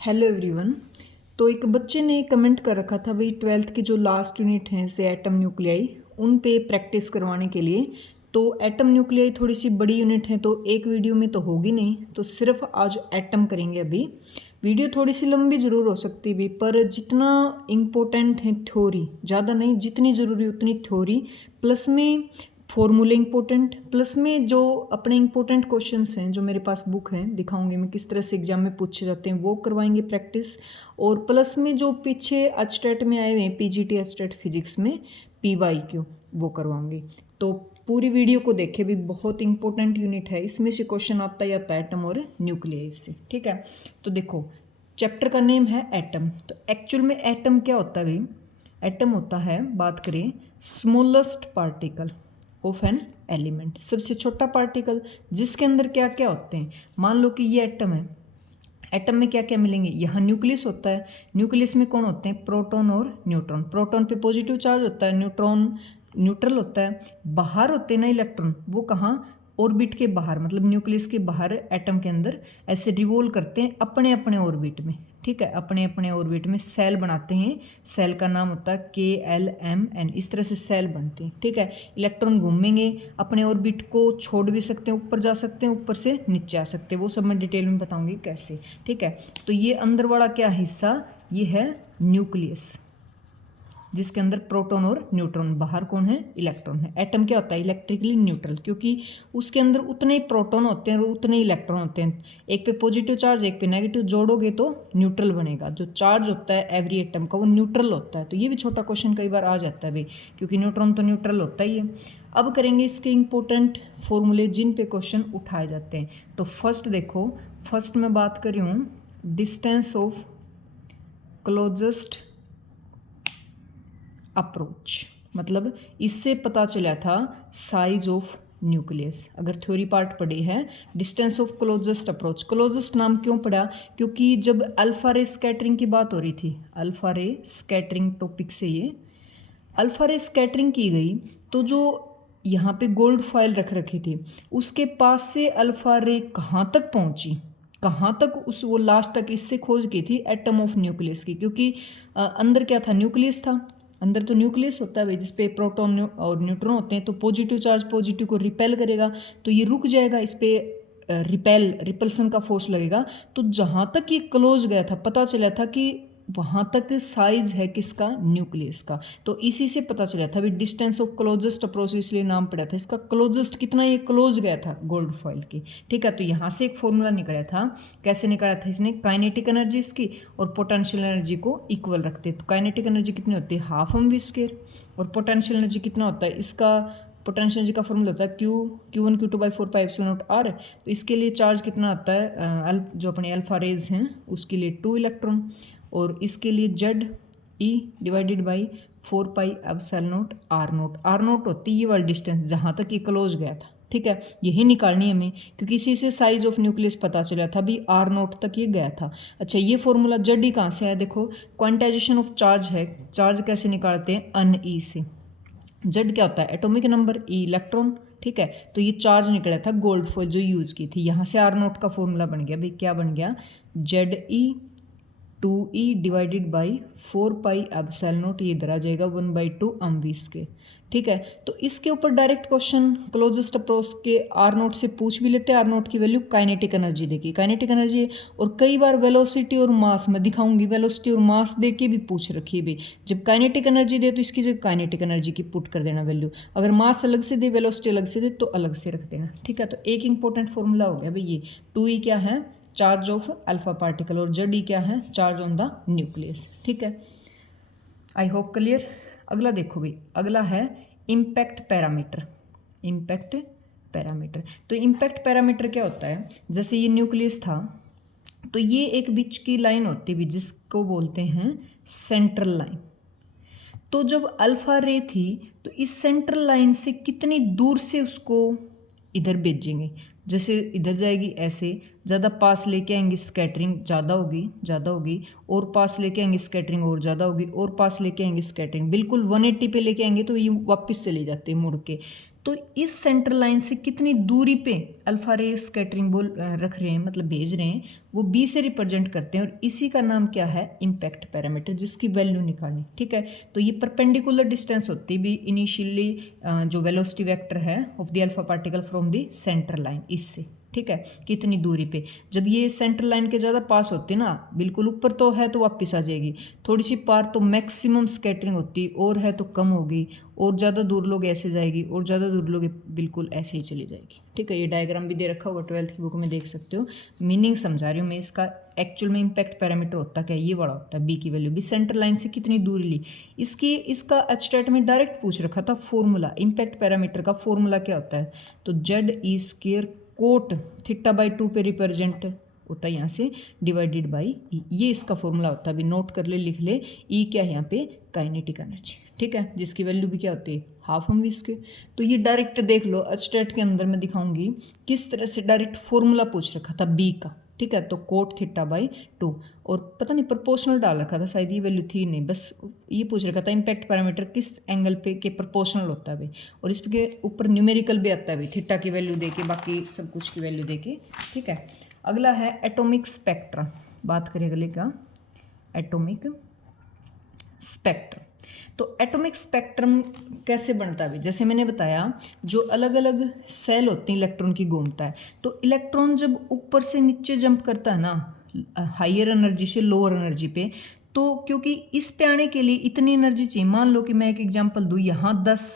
Hello everyone. तो एक बच्चे ने कमेंट कर रखा था भाई 12th की जो लास्ट यूनिट हैं से एटम न्यूक्लियाई उन पे प्रैक्टिस करवाने के लिए। तो एटम न्यूक्लियाई थोड़ी सी बड़ी यूनिट है तो एक वीडियो में तो होगी नहीं, तो सिर्फ आज एटम करेंगे। अभी वीडियो थोड़ी सी लंबी ज़रूर हो सकती है भी, पर जितना इम्पोर्टेंट है थ्योरी, ज़्यादा नहीं, जितनी ज़रूरी उतनी थ्योरी, प्लस में फॉर्मूले इंपॉर्टेंट, प्लस में जो अपने इंपॉर्टेंट क्वेश्चंस हैं जो मेरे पास बुक हैं, दिखाऊंगी मैं किस तरह से एग्जाम में पूछे जाते हैं, वो करवाएंगे प्रैक्टिस। और प्लस में जो पीछे एचटेट में आए हुए हैं, पीजीटी एचटेट फिजिक्स में PYQ, वो करवाऊंगी। तो पूरी वीडियो को देखे भी, बहुत इंपॉर्टेंट यूनिट है, इसमें से क्वेश्चन आता ही आता है एटम और न्यूक्लियस से। ठीक है, तो देखो चैप्टर का नेम है एटम। तो एक्चुअल में एटम क्या होता है भाई? एटम होता है, बात करें, smallest particle of an element, सबसे छोटा पार्टिकल जिसके अंदर क्या क्या होते हैं। मान लो कि ये एटम है, एटम में क्या क्या मिलेंगे, यहाँ न्यूक्लियस होता है, न्यूक्लियस में कौन होते हैं, प्रोटॉन और न्यूट्रॉन। प्रोटॉन पे पॉजिटिव चार्ज होता है, न्यूट्रॉन न्यूट्रल होता है। बाहर होते हैं ना इलेक्ट्रॉन, वो कहाँ, ऑर्बिट के बाहर, मतलब न्यूक्लियस के बाहर एटम के अंदर ऐसे रिवोल्व करते हैं अपने अपने ऑर्बिट में। ठीक है, अपने अपने ऑर्बिट में सेल बनाते हैं, सेल का नाम होता है KLMN, इस तरह से सेल बनते हैं। ठीक है, इलेक्ट्रॉन घूमेंगे अपने ऑर्बिट को, छोड़ भी सकते हैं, ऊपर जा सकते हैं, ऊपर से नीचे आ सकते हैं, वो सब मैं डिटेल में बताऊंगी कैसे। ठीक है, तो ये अंदर वाला क्या हिस्सा, ये है न्यूक्लियस, जिसके अंदर प्रोटॉन और न्यूट्रॉन, बाहर कौन है, इलेक्ट्रॉन है। एटम क्या होता है, इलेक्ट्रिकली न्यूट्रल, क्योंकि उसके अंदर उतने ही प्रोटॉन होते हैं और उतने ही इलेक्ट्रॉन होते हैं। एक पे पॉजिटिव चार्ज एक पे नेगेटिव जोड़ोगे तो न्यूट्रल बनेगा। जो चार्ज होता है एवरी एटम का वो न्यूट्रल होता है। तो ये भी छोटा क्वेश्चन कई बार आ जाता है भाई, क्योंकि न्यूट्रॉन तो न्यूट्रल होता ही है। अब करेंगे इसके इंपॉर्टेंट फॉर्मूले जिन पे क्वेश्चन उठाए जाते हैं। तो फर्स्ट देखो, फर्स्ट मैं बात कर रही हूँ डिस्टेंस ऑफ क्लोजेस्ट अप्रोच, मतलब इससे पता चला था साइज ऑफ न्यूक्लियस। अगर थ्योरी पार्ट पढ़ी है, distance of closest approach, closest नाम क्यों पड़ा, क्योंकि जब अल्फा रे स्कैटरिंग की बात हो रही थी, अल्फा रे स्कैटरिंग टॉपिक से ये अल्फा रे स्कैटरिंग की गई, तो जो यहाँ पे गोल्ड फॉयल रख रखी थी उसके पास से अल्फा रे कहाँ तक पहुँची, कहाँ तक उस वो लास्ट तक इससे खोज की थी एटम ऑफ न्यूक्लियस की। क्योंकि अंदर क्या था, न्यूक्लियस था, अंदर तो न्यूक्लियस होता है भाई, जिसपे प्रोटॉन और न्यूट्रॉन होते हैं। तो पॉजिटिव चार्ज पॉजिटिव को रिपेल करेगा, तो ये रुक जाएगा, इस पर रिपल्सन का फोर्स लगेगा। तो जहाँ तक ये क्लोज गया था, पता चला था कि वहाँ तक साइज है किसका, न्यूक्लियस का। तो इसी से पता चला था भी डिस्टेंस ऑफ क्लोजेस्ट अप्रोच, इसलिए नाम पड़ा था इसका, क्लोजेस्ट कितना ये क्लोज गया था गोल्ड फॉइल की। ठीक है, तो यहाँ से एक फॉर्मूला निकला था, कैसे निकाला था इसने, काइनेटिक एनर्जी इसकी और पोटेंशियल एनर्जी को इक्वल रखते। तो काइनेटिक एनर्जी कितनी होती है, हाफ mv², और पोटेंशियल एनर्जी कितना होता है इसका, पोटेंशियल एनर्जी का फॉर्मूला होता है Q1 Q2/4πε0r। तो इसके लिए चार्ज कितना आता है, जो अपने अल्फा रेज हैं उसके लिए 2 इलेक्ट्रॉन, और इसके लिए ZE divided by 4πε0r0, r0 होती है ये वाली डिस्टेंस जहाँ तक ये क्लोज गया था। ठीक है, यही निकालनी है हमें, क्योंकि इसी से साइज ऑफ न्यूक्लियस पता चला था भी r0 तक ये गया था। अच्छा, ये फॉर्मूला ZE कहाँ से है, देखो क्वांटाइजेशन ऑफ चार्ज है, चार्ज कैसे निकालते हैं, NE से। Z क्या होता है, एटॉमिक नंबर, E इलेक्ट्रॉन। ठीक है, तो ये चार्ज निकला था गोल्ड फॉइल जो यूज़ की थी, यहाँ से r0 का फॉर्मूला बन गया भाई, क्या बन गया, ZE 2E डिवाइडेड बाई 4πε0, ये इधर आ जाएगा 1/2 mv²। ठीक है, तो इसके ऊपर डायरेक्ट क्वेश्चन क्लोजेस्ट अप्रोच के r0 से पूछ भी लेते हैं। r0 की वैल्यू काइनेटिक एनर्जी देखी, काइनेटिक एनर्जी, और कई बार वेलोसिटी और मास, मैं दिखाऊंगी वेलोसिटी और मास दे के भी पूछ रखी है भी। जब काइनेटिक एनर्जी दे तो इसकी जगह काइनेटिक एनर्जी की पुट कर देना वैल्यू, अगर मास अलग से दे वेलोसिटी अलग से दे तो अलग से रख देना। ठीक है, तो एक इंपॉर्टेंट फॉर्मूला हो गया भाई ये। 2E क्या है, चार्ज ऑफ अल्फा पार्टिकल, और ZE क्या है, चार्ज ऑन द न्यूक्लियस। ठीक है, आई होप क्लियर। अगला देखो भाई, अगला है इम्पैक्ट पैरामीटर, इम्पैक्ट पैरामीटर। तो इम्पैक्ट पैरामीटर क्या होता है, जैसे ये न्यूक्लियस था, तो ये एक बीच की लाइन होती है जिसको बोलते हैं सेंट्रल लाइन। तो जब अल्फा रे थी तो इस सेंट्रल लाइन से कितनी दूर से उसको इधर भेजेंगे, जैसे इधर जाएगी ऐसे, ज़्यादा पास लेके आएंगे स्कैटरिंग ज़्यादा होगी, और पास लेके आएंगे स्कैटरिंग और ज़्यादा होगी, और पास लेके आएंगे स्कैटरिंग, बिल्कुल 180 पे लेके आएंगे तो ये वापस चले जाते हैं मुड़ के। तो इस सेंट्रल लाइन से कितनी दूरी पे अल्फा रे स्कैटरिंग बोल रख रहे हैं, मतलब भेज रहे हैं, वो बी से रिप्रेजेंट करते हैं और इसी का नाम क्या है, इम्पैक्ट पैरामीटर, जिसकी वैल्यू निकालनी। ठीक है, तो ये परपेंडिकुलर डिस्टेंस होती भी इनिशियली जो वेलोसिटी वेक्टर है of the alpha particle from the central line, इससे। ठीक है, कितनी दूरी पे, जब ये सेंट्रल लाइन के ज़्यादा पास होती ना, बिल्कुल ऊपर तो है तो वापस आ जाएगी, थोड़ी सी पार तो मैक्सिमम स्कैटरिंग होती, और है तो कम होगी, और ज़्यादा दूर लोग ऐसे जाएगी, और ज़्यादा दूर लोग बिल्कुल ऐसे ही चली जाएगी। ठीक है, ये डायग्राम भी दे रखा होगा 12th की बुक में, देख सकते हो। मीनिंग समझा रही हूँ मैं इसका, एक्चुअल में इम्पैक्ट पैरामीटर होता क्या है, ये बड़ा होता है, बी की वैल्यू भी सेंट्रल लाइन से कितनी दूरी ली, इसका एचटेट में डायरेक्ट पूछ रखा था फॉर्मूला, इम्पैक्ट पैरामीटर का फॉर्मूला क्या होता है, तो Z E square cot theta by 2 पे रिप्रेजेंट होता है यहाँ से, डिवाइडेड बाई ई, ये इसका फॉर्मूला होता है, अभी नोट कर ले, लिख ले। ई क्या है यहाँ पे, काइनेटिक एनर्जी। ठीक है, जिसकी वैल्यू भी क्या होती है, हाफ एम वी स्क्वायर। तो ये डायरेक्ट देख लो, एचटेट के अंदर मैं दिखाऊंगी किस तरह से डायरेक्ट फॉर्मूला पूछ रखा था बी का। ठीक है, तो कोट थीटा बाई 2, और पता नहीं प्रोपोर्शनल डाल रखा था, शायद ये वैल्यू थी नहीं, बस ये पूछ रखा था इम्पैक्ट पैरामीटर किस एंगल पे के प्रोपोर्शनल होता है भाई, और इसके ऊपर न्यूमेरिकल भी आता है भाई, थीटा की वैल्यू देके, बाकी सब कुछ की वैल्यू देके। ठीक है, अगला है एटॉमिक स्पेक्ट्रम, बात करें अगले का, एटॉमिक स्पेक्ट्रम। तो एटॉमिक स्पेक्ट्रम कैसे बनता है, जैसे मैंने बताया, जो अलग अलग सेल होती हैं इलेक्ट्रॉन की घूमता है, तो इलेक्ट्रॉन जब ऊपर से नीचे जंप करता है ना, हायर एनर्जी से लोअर एनर्जी पे, तो क्योंकि इस पे आने के लिए इतनी एनर्जी चाहिए, मान लो कि मैं एक एग्जांपल दूँ, यहाँ 10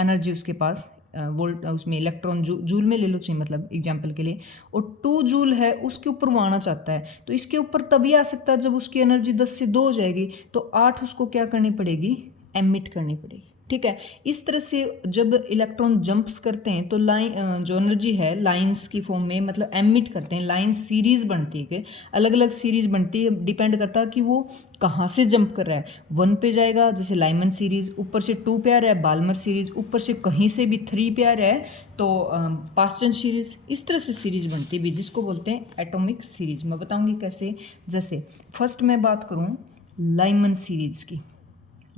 एनर्जी उसके पास, वोल्ट उसमें इलेक्ट्रॉन जूल में ले लो चाहिए, मतलब एग्जांपल के लिए, और 2 जूल है, उसके ऊपर वो आना चाहता है, तो इसके ऊपर तभी आ सकता है जब उसकी एनर्जी 10 से 2 हो जाएगी, तो 8 उसको क्या करनी पड़ेगी, एमिट करनी पड़ेगी। ठीक है, इस तरह से जब इलेक्ट्रॉन जंप्स करते हैं तो लाइन जो एनर्जी है लाइंस की फॉर्म में, मतलब एमिट करते हैं, लाइन सीरीज बनती है, अलग अलग सीरीज बनती है, डिपेंड करता है कि वो कहाँ से जंप कर रहा है। 1 पे जाएगा जैसे लाइमन सीरीज, ऊपर से 2 पे आ रहा है बाल्मर सीरीज, ऊपर से कहीं से भी 3 पे आ रहा है तो पास्टन सीरीज, इस तरह से सीरीज बनती है भी, जिसको बोलते हैं एटॉमिक सीरीज। मैं बताऊंगी कैसे, जैसे फर्स्ट मैं बात करूँ लाइमन सीरीज की,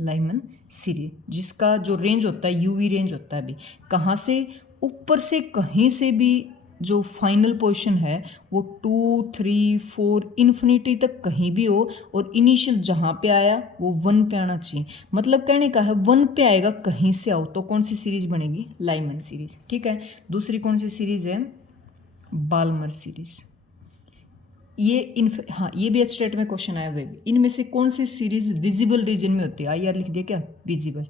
लाइमन सीरीज जिसका जो रेंज होता है यूवी रेंज होता है भी, कहाँ से, ऊपर से कहीं से भी जो फाइनल पोजीशन है वो 2, 3, 4 इन्फिनिटी तक कहीं भी हो, और इनिशियल जहाँ पे आया वो 1 पे आना चाहिए, मतलब कहने का है 1 पे आएगा कहीं से आओ, तो कौन सी सीरीज बनेगी, लाइमन सीरीज। ठीक है, दूसरी कौन सी सीरीज है, बाल्मर सीरीज। ये हाँ, ये भी एचटेट में क्वेश्चन आया हुआ है, इनमें से कौन सी सीरीज विजिबल रीजन में होती है, आई आर लिख दिया क्या, विजिबल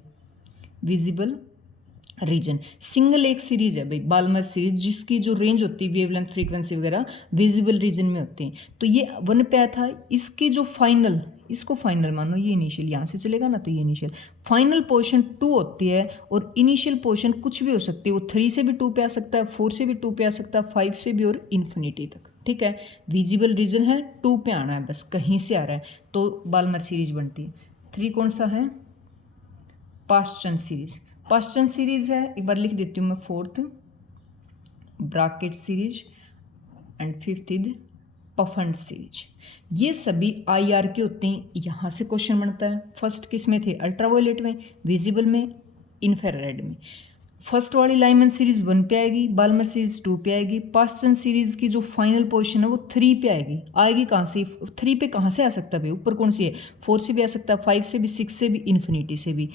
रीजन। सिंगल एक सीरीज है भाई बाल्मर सीरीज, जिसकी जो रेंज होती है वेवलेंथ फ्रीक्वेंसी वगैरह विजिबल रीजन में होती हैं। तो ये 1 पे आया था, इसकी जो फाइनल, इसको फाइनल मानो, ये इनिशियल यहाँ से चलेगा ना, तो ये इनिशियल, फाइनल पोजीशन 2 होती है, और इनिशियल पोजीशन कुछ भी हो सकती है, वो 3 से भी 2 पे आ सकता है, 4 से भी 2 पे आ सकता है, 5 से भी, और इन्फिनिटी तक। ठीक है, विजिबल रीजन है, 2 पे आना है बस, कहीं से आ रहा है, तो बाल्मर सीरीज बनती है। 3 कौन सा है, पास्टन सीरीज। पास्टन सीरीज है, एक बार लिख देती हूँ मैं, 4th bracket series, and 5th is Pfund series. ये सभी आईआर के होते हैं, यहाँ से क्वेश्चन बनता है। फर्स्ट किस में थे, अल्ट्रावायलेट में, विजिबल में, इंफ्रारेड में। फर्स्ट वाली लाइमन सीरीज 1 पे आएगी, बाल्मर सीरीज 2 पे आएगी, पास्टन सीरीज की जो फाइनल पोजीशन है वो 3 पे आएगी कहाँ से, 3 पे कहाँ से आ सकता है भाई, ऊपर कौन सी है, 4 से भी आ सकता है, 5 से भी, 6 से भी, इन्फिनिटी से भी।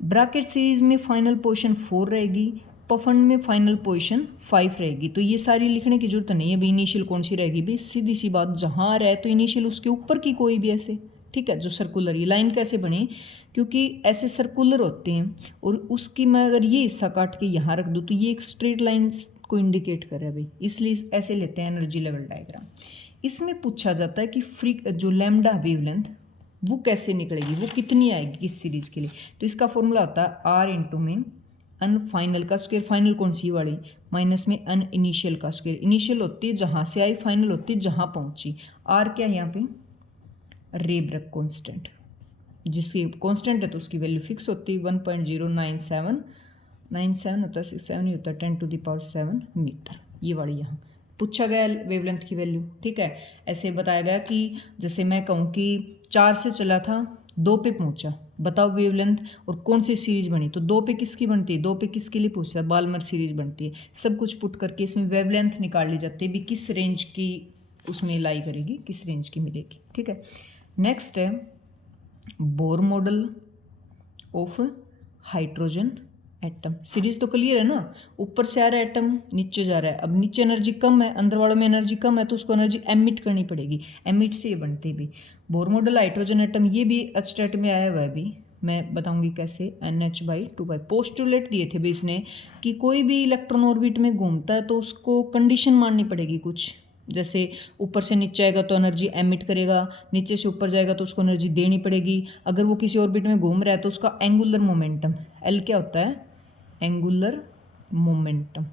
ब्रैकेट सीरीज में फाइनल पोजीशन 4 रहेगी, पफंड में फाइनल पोजीशन 5 रहेगी। तो ये सारी लिखने की जरूरत नहीं है भाई, इनिशियल कौन सी रहेगी भाई, सीधी सी बात, जहाँ आ रहा है तो इनिशियल उसके ऊपर की कोई भी ऐसे। ठीक है, जो सर्कुलर, ये लाइन कैसे बनी, क्योंकि ऐसे सर्कुलर होते हैं, और उसकी मैं अगर ये हिस्सा काट के यहाँ रख दूँ तो ये एक स्ट्रेट लाइन को इंडिकेट कर रहा है भाई, इसलिए ऐसे लेते हैं एनर्जी लेवल डायग्राम। इसमें पूछा जाता है कि जो लैम्डा वेवलेंथ वो कैसे निकलेगी, वो कितनी आएगी किस सीरीज के लिए, तो इसका फॉर्मूला होता है आर इंटू में अन फाइनल का स्क्वायर, फाइनल कौन सी वाली, माइनस में अन इनिशियल का स्क्वायर, इनिशियल होती है जहाँ से आई, फाइनल होती है जहाँ पहुँची। आर क्या है यहाँ पे, रेब्रक कांस्टेंट, जिसकी कांस्टेंट है तो उसकी वैल्यू फिक्स होती है, 1.097 होता है, 67 ही होता है, 10⁻⁷ मीटर। ये वाली यहाँ पूछा गया वेवलेंथ की वैल्यू। ठीक है, ऐसे बताया गया कि जैसे मैं कहूँ कि 4 से चला था 2 पे पहुँचा, बताओ वेवलेंथ और कौन सी सीरीज बनी, तो 2 पे किसकी बनती है, 2 पे किसके लिए पूछा है, बाल्मर सीरीज बनती है। सब कुछ पुट करके इसमें वेवलेंथ निकाल ली जाती है भी किस रेंज की उसमें लाई करेगी, किस रेंज की मिलेगी, ठीक है। नेक्स्ट है Bohr model of hydrogen atom. Series तो क्लियर है ना, ऊपर से आ रहा है एटम, नीचे जा रहा है। अब नीचे एनर्जी कम है, अंदर वालों में एनर्जी कम है, तो उसको एनर्जी एमिट करनी पड़ेगी, एमिट से ये बनती भी। बोर मॉडल हाइड्रोजन एटम, ये भी एचटेट में आया हुआ है, भी मैं बताऊंगी कैसे। NH/2 पोस्टुलेट दिए थे भी इसने कि कोई भी इलेक्ट्रॉन ऑर्बिट में घूमता है तो उसको कंडीशन माननी पड़ेगी कुछ, जैसे ऊपर से नीचे आएगा तो एनर्जी एमिट करेगा, नीचे से ऊपर जाएगा तो उसको एनर्जी देनी पड़ेगी। अगर वो किसी ऑर्बिट में घूम रहा है तो उसका एंगुलर मोमेंटम, एल क्या होता है, एंगुलर मोमेंटम,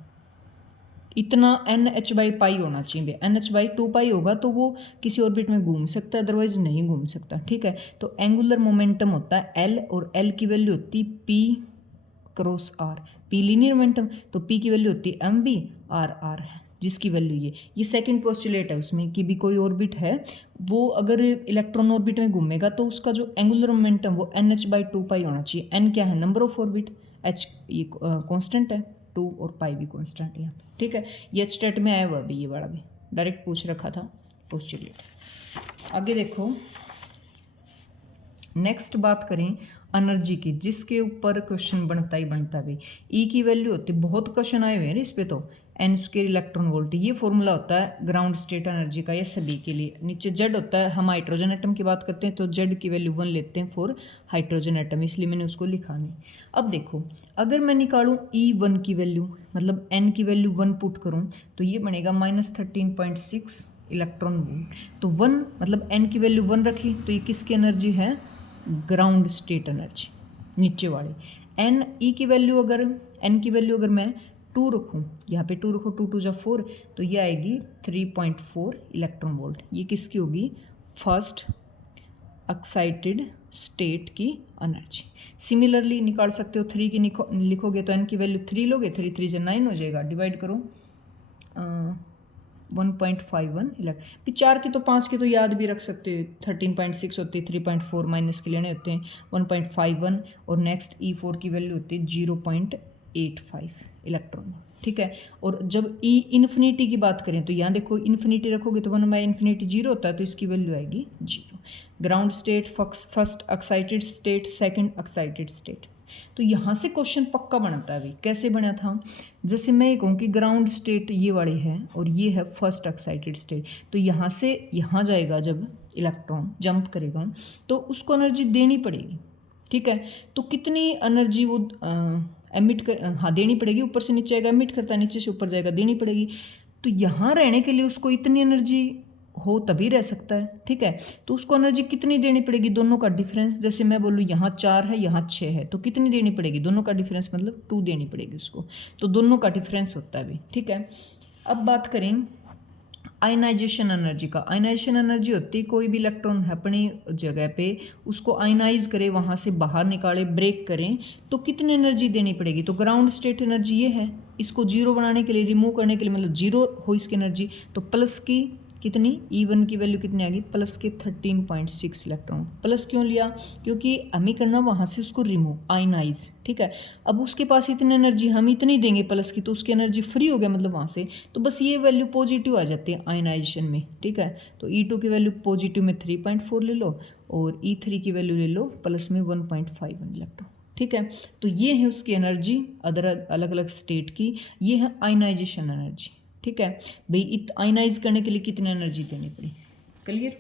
इतना NH/π होना चाहिए। NH/2π होगा तो वो किसी ऑर्बिट में घूम सकता है, अदरवाइज नहीं घूम सकता, ठीक है। तो एंगुलर मोमेंटम होता है L, और L की वैल्यू होती है P×r, P लीनियर मोमेंटम, तो P की वैल्यू होती है mv/r है, जिसकी वैल्यू ये सेकंड पोस्टुलेट है उसमें कि भी कोई ऑर्बिट है, वो अगर इलेक्ट्रॉन ऑर्बिट में घूमेगा तो उसका जो एंगुलर मोमेंटम वो NH/2π होना चाहिए। n क्या है, नंबर ऑफ ऑर्बिट, h ये कांस्टेंट है, 2 और पाई भी कांस्टेंट है यहाँ पे, ठीक है। ये एचटेट में आया हुआ भी, ये वाला भी डायरेक्ट पूछ रखा था पोस्टुलेट। आगे देखो, नेक्स्ट बात करें एनर्जी की, जिसके ऊपर क्वेश्चन बनता ही बनता भी। ई की वैल्यू होती है, बहुत क्वेश्चन आए हुए हैं इस पे, तो n² इलेक्ट्रॉन वोल्ट, ये फॉर्मूला होता है ग्राउंड स्टेट एनर्जी का, ये सभी के लिए। नीचे जेड होता है, हम हाइड्रोजन एटम की बात करते हैं तो जेड की वैल्यू 1 लेते हैं फॉर हाइड्रोजन एटम, इसलिए मैंने उसको लिखा नहीं। अब देखो, अगर मैं निकालूँ E1 की वैल्यू, मतलब n की वैल्यू 1 पुट करूँ तो ये बनेगा -13.6 इलेक्ट्रॉन वोल्ट। तो 1 मतलब n की वैल्यू 1 रखी तो ये किसकी एनर्जी है, ग्राउंड स्टेट एनर्जी, नीचे वाले। n e की वैल्यू अगर n की वैल्यू अगर मैं 2 रखूँ, यहाँ पे 2 रखो, 2 2 जा 4, तो ये आएगी 3.4 इलेक्ट्रॉन वोल्ट। ये किसकी होगी, फर्स्ट एक्साइटेड स्टेट की एनर्जी। सिमिलरली निकाल सकते हो, 3 की लिखोगे तो n की वैल्यू 3 लोगे, 3 3 से 9 हो जाएगा, डिवाइड करो 1.51 फिर 4 की तो 5 की तो याद भी रख सकते हो, 13.6 होती है, 3.4 माइनस के लेने होते हैं 1.51, और नेक्स्ट E4 की वैल्यू होती है 0.85 इलेक्ट्रॉन, ठीक है। और जब E इन्फिनिटी की बात करें तो यहाँ देखो इन्फिनिटी रखोगे तो 1/∞ 0 होता है, तो इसकी वैल्यू आएगी 0। Ground state, first excited state, second excited state. तो यहाँ से क्वेश्चन पक्का बनता है भी। कैसे बना था, जैसे मैं ये कहूँ कि ग्राउंड स्टेट ये वाली है और ये है फर्स्ट एक्साइटेड स्टेट, तो यहाँ से यहाँ जाएगा जब इलेक्ट्रॉन जंप करेगा तो उसको एनर्जी देनी पड़ेगी, ठीक है। तो कितनी एनर्जी वो एमिट कर, हाँ देनी पड़ेगी, ऊपर से नीचे आएगा एमिट करता है, नीचे से ऊपर जाएगा देनी पड़ेगी। तो यहाँ रहने के लिए उसको इतनी एनर्जी हो तभी रह सकता है, ठीक है। तो उसको एनर्जी कितनी देनी पड़ेगी, दोनों का डिफरेंस, जैसे मैं बोलूँ यहाँ 4 है यहाँ 6 है, तो कितनी देनी पड़ेगी, दोनों का डिफरेंस मतलब 2 देनी पड़ेगी उसको, तो दोनों का डिफरेंस होता है भी, ठीक है। अब बात करें आयनाइजेशन एनर्जी का। आयनाइजेशन एनर्जी होती है कोई भी इलेक्ट्रॉन अपनी जगह पे उसको आयनाइज करे, वहाँ से बाहर निकाले, ब्रेक करें, तो कितनी एनर्जी देनी पड़ेगी। तो ग्राउंड स्टेट एनर्जी ये है, इसको जीरो बनाने के लिए, रिमूव करने के लिए, मतलब जीरो हो इसकी एनर्जी, तो प्लस की कितनी, E1 की वैल्यू कितनी आ गई, प्लस के 13.6 इलेक्ट्रॉन। प्लस क्यों लिया, क्योंकि हमें करना वहाँ से उसको रिमूव, आयनाइज, ठीक है। अब उसके पास इतनी एनर्जी, हम इतनी देंगे प्लस की, तो उसकी एनर्जी फ्री हो गया मतलब वहाँ से, तो बस ये वैल्यू पॉजिटिव आ जाती है आयनाइजेशन में, ठीक है। तो E2 की वैल्यू पॉजिटिव में 3.4 ले लो, और E3 की वैल्यू ले लो प्लस में 1.51 इलेक्ट्रॉन, ठीक है। तो ये है उसकी एनर्जी अदर अलग अलग स्टेट की, ये है आयनाइजेशन एनर्जी, ठीक है भाई। आयनाइज करने के लिए कितनी एनर्जी देनी पड़ी, क्लियर।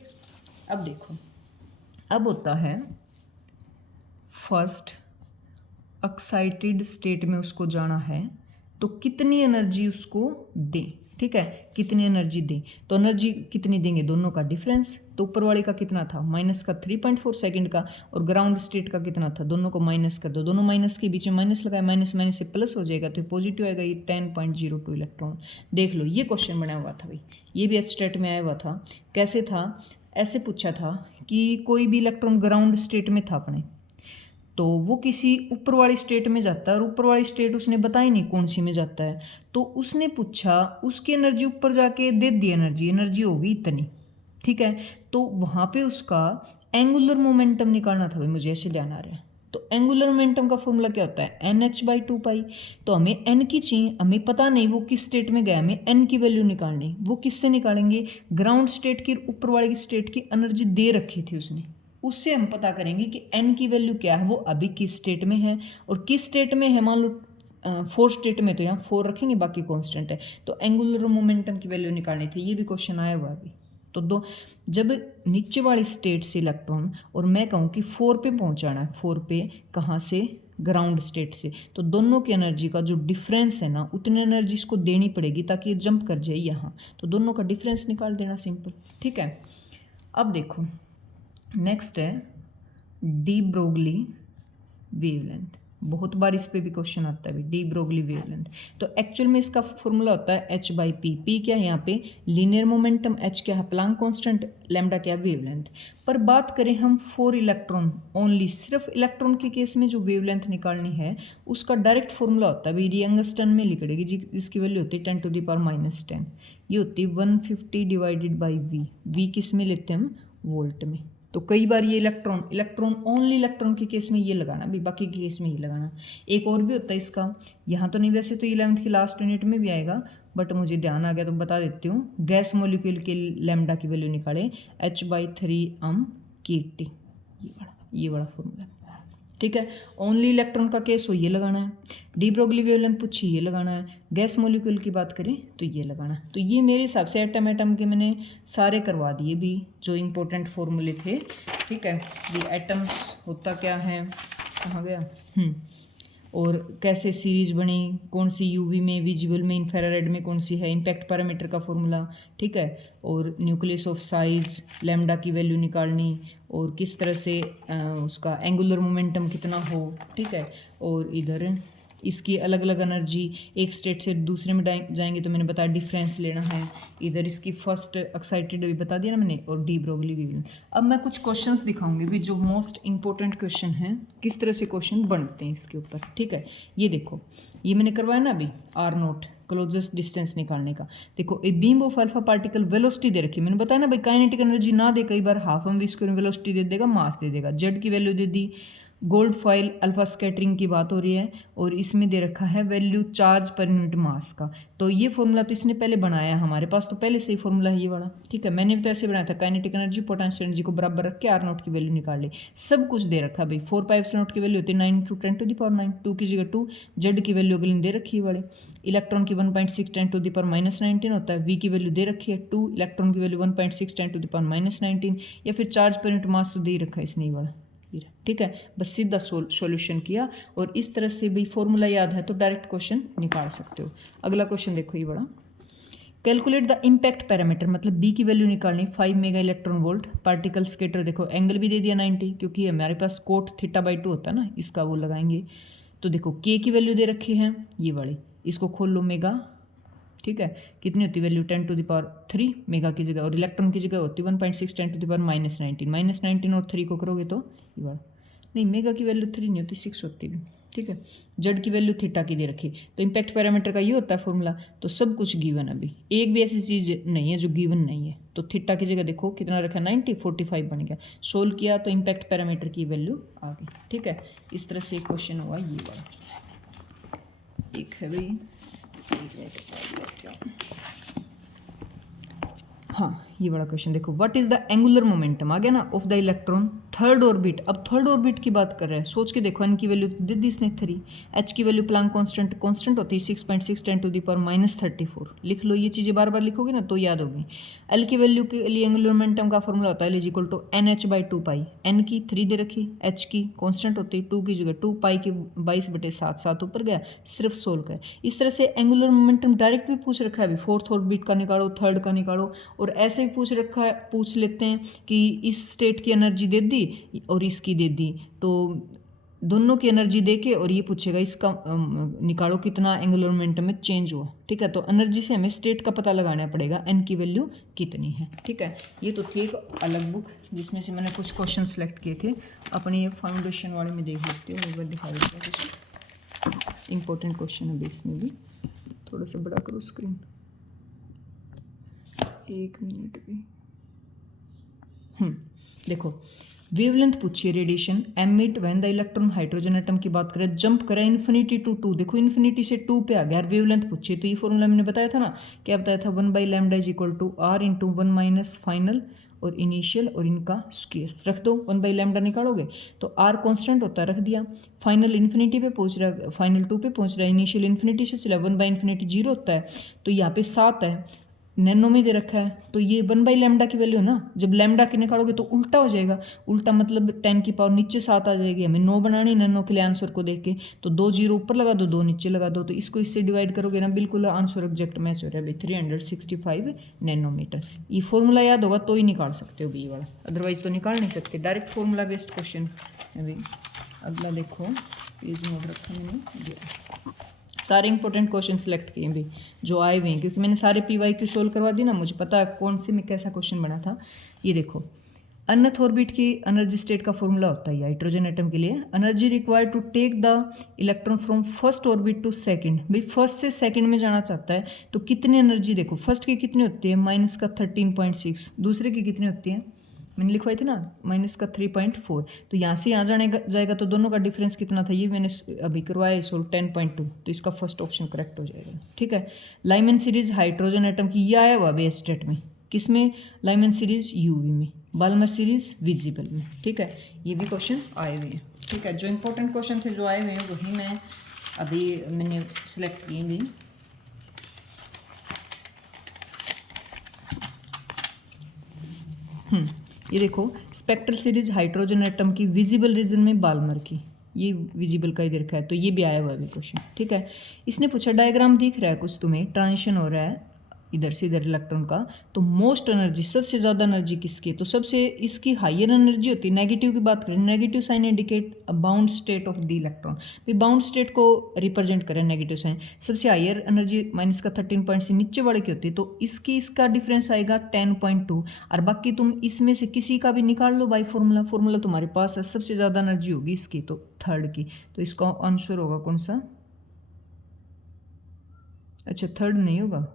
अब देखो, अब होता है फर्स्ट एक्साइटेड स्टेट में उसको जाना है तो कितनी एनर्जी उसको दें, ठीक है, कितनी एनर्जी दें। तो एनर्जी कितनी देंगे, दोनों का डिफरेंस, तो ऊपर वाले का कितना था, माइनस का 3.4 सेकंड का, और ग्राउंड स्टेट का कितना था, दोनों को माइनस कर दो, दोनों माइनस के बीच में माइनस लगाया, माइनस माइनस से प्लस हो जाएगा तो पॉजिटिव आएगा, ये 10.02 इलेक्ट्रॉन। देख लो ये क्वेश्चन बना हुआ था भाई, ये भी एचटेट में आया हुआ था। कैसे था, ऐसे पूछा था कि कोई भी इलेक्ट्रॉन ग्राउंड स्टेट में था अपने, तो वो किसी ऊपर वाली स्टेट में जाता है, और ऊपर वाली स्टेट उसने बताई नहीं कौन सी में जाता है, तो उसने पूछा उसकी एनर्जी ऊपर जाके दे दी, एनर्जी होगी इतनी, ठीक है। तो वहाँ पे उसका एंगुलर मोमेंटम निकालना था भाई, मुझे ऐसे ध्यान आ रहा है। तो एंगुलर मोमेंटम का फॉर्मूला क्या होता है, NH/2 तो हमें n की चाहिए, हमें पता नहीं वो किस स्टेट में गया, हमें n की वैल्यू निकालनी। वो किससे निकालेंगे, ग्राउंड स्टेट की ऊपर वाली की स्टेट की एनर्जी दे रखी थी उसने, उससे हम पता करेंगे कि n की वैल्यू क्या है, वो अभी किस स्टेट में है और किस स्टेट में है। मान लो 4 स्टेट में, तो यहाँ 4 रखेंगे, बाकी कांस्टेंट है। तो एंगुलर मोमेंटम की वैल्यू निकालनी थी, ये भी क्वेश्चन आया हुआ अभी। तो जब नीचे वाली स्टेट से इलेक्ट्रॉन और मैं कहूँ कि 4 पे पहुँचाना है, 4 पे कहाँ से, ग्राउंड स्टेट से, तो दोनों की एनर्जी का जो डिफरेंस है ना, उतनी एनर्जी इसको देनी पड़ेगी ताकि ये जंप कर जाए यहाँ। तो दोनों का डिफरेंस निकाल देना, सिंपल, ठीक है। अब देखो नेक्स्ट है डी ब्रोगली वेवलेंथ। बहुत बार इस पे भी क्वेश्चन आता है, डी ब्रोगली वेवलेंथ। तो एक्चुअल में इसका फॉर्मूला होता है H/P। P क्या है यहाँ पे, लीनियर मोमेंटम, H क्या है, प्लांक कांस्टेंट, लैम्डा क्या है, वेवलेंथ। पर बात करें हम फॉर इलेक्ट्रॉन ओनली, सिर्फ इलेक्ट्रॉन के केस में जो वेवलेंथ निकालनी है उसका डायरेक्ट फॉर्मूला होता है, यंगस्टन में लिख देगी जी, इसकी वैल्यू होती है 10⁻⁻10। ये होती है 150 डिवाइडेड बाई V किस में लेते हैं हम, वोल्ट में। तो कई बार ये इलेक्ट्रॉन ओनली इलेक्ट्रॉन के केस में ये लगाना भी, बाकी के केस में ये लगाना। एक और भी होता है इसका, यहाँ तो नहीं, वैसे तो 11th की लास्ट यूनिट में भी आएगा, बट मुझे ध्यान आ गया तो बता देती हूँ। गैस मॉलिक्यूल के लैम्डा की वैल्यू निकालें, H/3 KT, ये बड़ा फॉर्मूला, ठीक है। ओनली इलेक्ट्रॉन का केस हो ये लगाना है, डी ब्रोगली वेवलेंथ पूछी ये लगाना है, गैस मॉलिक्यूल की बात करें तो ये लगाना है। तो ये मेरे हिसाब से एटम के मैंने सारे करवा दिए भी, जो इंपॉर्टेंट फॉर्मूले थे, ठीक है। ये एटम्स होता क्या है, कहाँ गया, और कैसे सीरीज बनी, कौन सी यूवी में, विजिबल में, इंफ्रारेड में कौन सी है, इम्पैक्ट पैरामीटर का फॉर्मूला, ठीक है। और न्यूक्लियस ऑफ साइज, लैम्डा की वैल्यू निकालनी, और किस तरह से उसका एंगुलर मोमेंटम कितना हो, ठीक है। और इधर इसकी अलग अलग एनर्जी, एक स्टेट से दूसरे में जाएंगे तो मैंने बताया डिफरेंस लेना है। इधर इसकी फर्स्ट एक्साइटेड भी बता दिया ना मैंने, और डी ब्रोगली वेवलेंथ। अब मैं कुछ क्वेश्चंस दिखाऊंगी भी जो मोस्ट इंपॉर्टेंट क्वेश्चन हैं, किस तरह से क्वेश्चन बनते हैं इसके ऊपर, ठीक है। ये देखो, ये मैंने करवाया ना अभी, R0 क्लोजेस्ट डिस्टेंस निकालने का। देखो a beam of alpha particle velocity दे रखी है, मैंने बताया ना भाई, काइनेटिक एनर्जी ना दे, कई बार half M V square velocity दे देगा, मास दे देगा। जेड की वैल्यू दे दी, गोल्ड फॉइल अल्फा स्कैटरिंग की बात हो रही है, और इसमें दे रखा है value charge per unit mass का। तो ये फॉर्मूला तो इसने पहले बनाया, हमारे पास तो पहले से ही फॉर्मूला है ये वाला, ठीक है। मैंने भी तो ऐसे बनाया था, काइनेटिक एनर्जी पोटेंशियल एनर्जी को बराबर रख के R0 की वैल्यू निकाल ली। सब कुछ दे रखा भाई, 4πε0 की वैल्यू होती है 9 × 10⁹, 2 की जगह 2, जेड की वैल्यू अगले दे रखी है वाले। इलेक्ट्रॉन की 1.6 10⁻⁻19 होता है, वी की वैल्यू दे रखी है 2, इलेक्ट्रॉन की वैल्यू 1.6 10⁻⁻19, या फिर चार्ज पर यूनिट मास तो दे ही रखा है इसने वाला, ठीक है। बस सीधा सॉल्यूशन किया, और इस तरह से भी फॉर्मूला याद है तो डायरेक्ट क्वेश्चन निकाल सकते हो। अगला क्वेश्चन देखो, ये बड़ा, कैलकुलेट द इम्पैक्ट पैरामीटर, मतलब बी की वैल्यू निकालनी, 5 mega electron volt, particle scatter, देखो एंगल भी दे दिया 90, क्योंकि हमारे पास कोट θ/2 होता है ना, इसका वो लगाएंगे। तो देखो के की वैल्यू दे रखी है ये वाली, इसको खोल लो मेगा, ठीक है। कितनी होती है वैल्यू, 10⁻³ मेगा की जगह, और इलेक्ट्रॉन की जगह होती है 1.6 10⁻⁻19, -19 और 3 को करोगे तो ये वाला, नहीं मेगा की वैल्यू 3 नहीं होती, 6 होती है, ठीक है। जेड की वैल्यू θ की दे रखी, तो इम्पैक्ट पैरामीटर का ये होता है फॉर्मूला। तो सब कुछ गिवन, अभी एक भी ऐसी चीज़ नहीं है जो गिवन नहीं है। तो θ की जगह देखो कितना रखा, 90, 45 बन गया। सोल्व किया तो इम्पैक्ट पैरामीटर की वैल्यू आ गई, ठीक है। इस तरह से क्वेश्चन हुआ ये वाला। एक है भाई, हाँ ये बड़ा क्वेश्चन देखो, what is the angular momentum, आ गया ना, of the electron third orbit. अब थर्ड ऑर्बिट की बात कर रहे हैं, सोच के देखो, एन की वैल्यू दे दी इसने 3, एच की वैल्यू प्लांक कांस्टेंट होती है 6.6 10⁻⁻34। लिख लो, ये चीज़ें बार बार लिखोगे ना तो याद होगी। एल की वैल्यू के लिए एंगुलर मोमेंटम का फॉर्मूला होता है L = NH/2π। एन की 3 दे रखी, एच की कांस्टेंट होती है 2 की जगह 2, पाई की 22/7, 7 ऊपर गया, सिर्फ सोल्व कर। इस तरह से एंगुलर मोमेंटम डायरेक्ट भी पूछ रखा है, अभी फोर्थ ऑर्बिट का निकालो, थर्ड का निकालो, और ऐसे भी पूछ लेते हैं कि इस स्टेट की एनर्जी दे दी और इसकी दे दी, तो दोनों की एनर्जी देके, और ये पूछेगा इसका निकालो कितना एंगुलर मोमेंटम में चेंज हुआ, ठीक है। तो एनर्जी से हमें स्टेट का पता लगाना पड़ेगा, एन की वैल्यू कितनी है, ठीक है। ये तो थी एक अलग बुक जिसमें से मैंने कुछ क्वेश्चन सेलेक्ट किए थे, अपनी फाउंडेशन वाले में देख सकते हो, एक बार दिखा देते हैं कुछ इंपॉर्टेंट क्वेश्चन है बेस में भी। थोड़ा सा बड़ा करो स्क्रीन, 1 मिनट भी। देखो वेवलेंथ पूछिए radiation emit when the electron hydrogen atom की बात करें, जंप करें इन्फिनिटी टू 2, देखो इन्फिनिटी से 2 पे आ गया, वेवलेंथ पूछिए तो ये फॉर्मूला मैंने बताया था ना, क्या बताया था, 1/λ is equal to R into 1 minus final और इनिशियल और इनका स्क्वायर रख दो, 1/λ निकालोगे तो आर कांस्टेंट होता है, रख दिया, फाइनल इन्फिनिटी पे पहुंच रहा है, फाइनल 2 पे पहुंच रहा है, इनिशियल इन्फिनिटी से चला, 1/∞ 0 होता है, तो यहाँ पे 7 है, नैनो में दे रखा है, तो ये 1/λ की वैल्यू है ना, जब लैम्डा की निकालोगे तो उल्टा हो जाएगा, उल्टा मतलब 10 की पावर नीचे 7 आ जाएगी, हमें 9 बनानी नैनो के लिए आंसर को देख के, तो 2 जीरो ऊपर लगा दो, 2 नीचे लगा दो, तो इसको इससे डिवाइड करोगे ना, बिल्कुल आंसर एग्जैक्ट मैच हो रहा है भाई, 365 नैनोमीटर। ये फॉर्मूला याद होगा तो ही निकाल सकते हो बी वाला, अदरवाइज तो निकाल नहीं सकते, डायरेक्ट फॉर्मूला बेस्ड क्वेश्चन अभी। अगला देखो पेज मोड रखा मैंने, सारे इंपॉर्टेंट क्वेश्चन सिलेक्ट किए भी जो आए हुए हैं, क्योंकि मैंने सारे PYQ सोल्व करवा दी ना, मुझे पता है कौन से में कैसा क्वेश्चन बना था। ये देखो अनथ ऑर्बिट की एनर्जी स्टेट का फॉर्मूला होता है हाइड्रोजन एटम के लिए, energy required to take the electron from first orbit to second, भाई फर्स्ट से सेकंड में जाना चाहता है तो कितनी एनर्जी, देखो फर्स्ट की कितनी होती है -13.6, दूसरे की कितनी होती है, मैंने लिखवाई थी ना -3.4, तो यहाँ से यहाँ जाएगा तो दोनों का डिफरेंस कितना था, ये मैंने अभी करवाया सोल्व 10.2, तो इसका फर्स्ट ऑप्शन करेक्ट हो जाएगा, ठीक है। लाइमन सीरीज हाइड्रोजन एटम की ये आया हुआ अभी स्टेट में, किसमें, लाइमन सीरीज यूवी में, बाल्मर सीरीज विजिबल में, ठीक है, ये भी क्वेश्चन आए हुए हैं, ठीक है। जो इंपॉर्टेंट क्वेश्चन थे जो आए हुए हैं वही मैं अभी मैंने सिलेक्ट किए भी। ये देखो स्पेक्ट्रल सीरीज हाइड्रोजन एटम की विजिबल रीजन में बाल्मर की, ये विजिबल का ही दे रखा है, तो ये भी आया हुआ है अभी क्वेश्चन, ठीक है। इसने पूछा डायग्राम दिख रहा है कुछ तुम्हें, ट्रांजिशन हो रहा है इधर से इधर इलेक्ट्रॉन का, तो मोस्ट एनर्जी सबसे ज़्यादा एनर्जी किसकी है, तो सबसे इसकी हायर एनर्जी होती है, नेगेटिव की बात करें, negative sign indicate a bound state of the electron, भाई बाउंड स्टेट को रिप्रेजेंट करें नेगेटिव साइन, सबसे हायर एनर्जी -13 से नीचे वाले की होती है, तो इसका डिफरेंस आएगा 10.2, और बाकी तुम इसमें से किसी का भी निकाल लो भाई, फॉर्मूला तुम्हारे पास है, सबसे ज़्यादा एनर्जी होगी इसकी तो थर्ड की, तो इसका आंसर होगा कौन सा, अच्छा थर्ड नहीं होगा,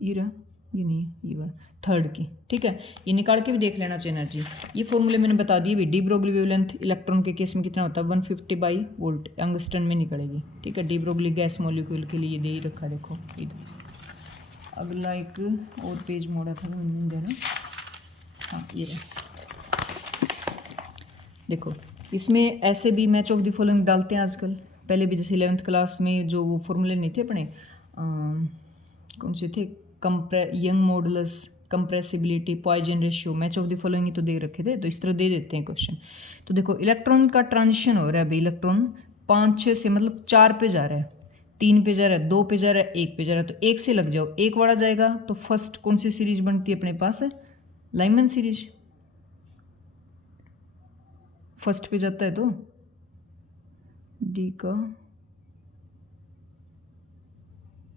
ये रहा, ये नहीं ये वाला थर्ड की, ठीक है, ये निकाल के भी देख लेना चाहिए एनर्जी। ये फॉर्मूले मैंने बता दिए भी, डी ब्रोगली वेवलेंथ इलेक्ट्रॉन के केस में कितना होता है 150/V अंगस्टन में निकलेगी, ठीक है। डी ब्रोगली गैस मॉलिक्यूल के लिए दे ही रखा, देखो इधर। अगला एक और पेज मोड़ा था मैंने देना, हाँ ये रहा, देखो इसमें ऐसे भी मैच ऑफ द फॉलोइंग डालते हैं आजकल, पहले भी जैसे 11th क्लास में जो वो फॉर्मूले नहीं थे अपने, कौन से थे, Young modulus, compressibility, Poisson ratio, match of the following ही तो दे रखे थे, तो इस तरह दे देते हैं क्वेश्चन। तो देखो इलेक्ट्रॉन का ट्रांजिशन हो रहा है अभी, इलेक्ट्रॉन 5-6 से मतलब 4 पे जा रहा है, 3 पे जा रहा है, 2 पे जा रहा है, 1 पे जा रहा है, तो 1 से लग जाओ, 1 वाला जाएगा तो फर्स्ट कौन सी सीरीज बनती है अपने पास, लाइमन सीरीज, फर्स्ट पे जाता है तो डी का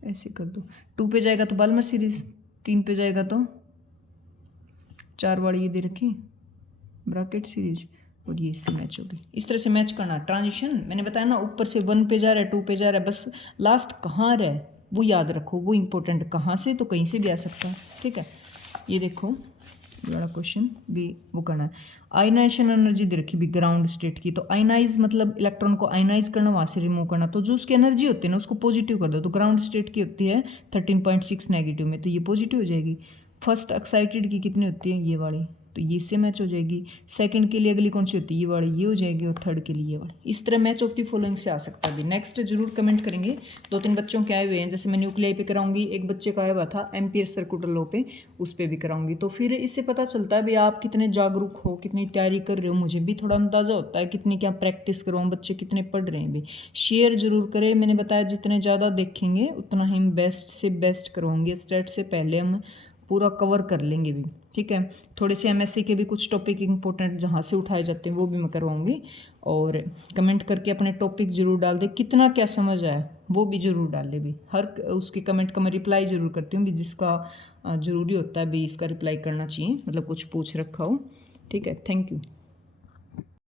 ऐसे कर दो, 2 पे जाएगा तो बाल्मर सीरीज, 3 पे जाएगा तो 4 वाली ये दे रखी ब्रैकेट सीरीज, और ये इससे मैच होगी, इस तरह से मैच करना। ट्रांजिशन मैंने बताया ना, ऊपर से 1 पे जा रहा है, 2 पे जा रहा है, बस लास्ट कहाँ रहा है वो याद रखो, वो इंपॉर्टेंट, कहाँ से तो कहीं से भी आ सकता है, ठीक है। ये देखो वाला क्वेश्चन भी वो करना है, आयनाइजेशन एनर्जी दे रखी भी ग्राउंड स्टेट की, तो आयनाइज मतलब इलेक्ट्रॉन को आयनाइज करना, वहाँ से रिमूव करना, तो जो उसकी एनर्जी होती है ना उसको पॉजिटिव कर दो, तो ग्राउंड स्टेट की होती है 13.6 नेगेटिव में, तो ये पॉजिटिव हो जाएगी। फर्स्ट एक्साइटेड की कितनी होती है, ये वाली, तो ये इससे मैच हो जाएगी। सेकंड के लिए अगली कौन सी होती है, ये वाली, ये हो जाएगी, और थर्ड के लिए ये वाली। इस तरह मैच ऑफ द फॉलोइंग से आ सकता है। नेक्स्ट जरूर कमेंट करेंगे। 2-3 बच्चों के आए हुए हैं, जैसे मैं न्यूक्लियाई पे कराऊंगी, एक बच्चे का आया हुआ था एम्पियर सर्कुलर लॉ पे, उस पर भी कराऊंगी। तो फिर इससे पता चलता है भाई आप कितने जागरूक हो, कितनी तैयारी कर रहे हो, मुझे भी थोड़ा अंदाज़ा होता है कितनी क्या प्रैक्टिस करो, बच्चे कितने पढ़ रहे हैं भी। शेयर जरूर करें, मैंने बताया जितने ज़्यादा देखेंगे उतना हम बेस्ट से बेस्ट करवाएंगे। स्टेट से पहले हम पूरा कवर कर लेंगे भी, ठीक है। थोड़े से एमएससी के भी कुछ टॉपिक इंपॉर्टेंट जहाँ से उठाए जाते हैं वो भी मैं करवाऊंगी। और कमेंट करके अपने टॉपिक जरूर डाल दे, कितना क्या समझ आया वो भी जरूर डाल ले भी। हर उसके कमेंट का मैं रिप्लाई जरूर करती हूँ भी, जिसका ज़रूरी होता है भी इसका रिप्लाई करना चाहिए, मतलब कुछ पूछ रखा हो, ठीक है। Thank you.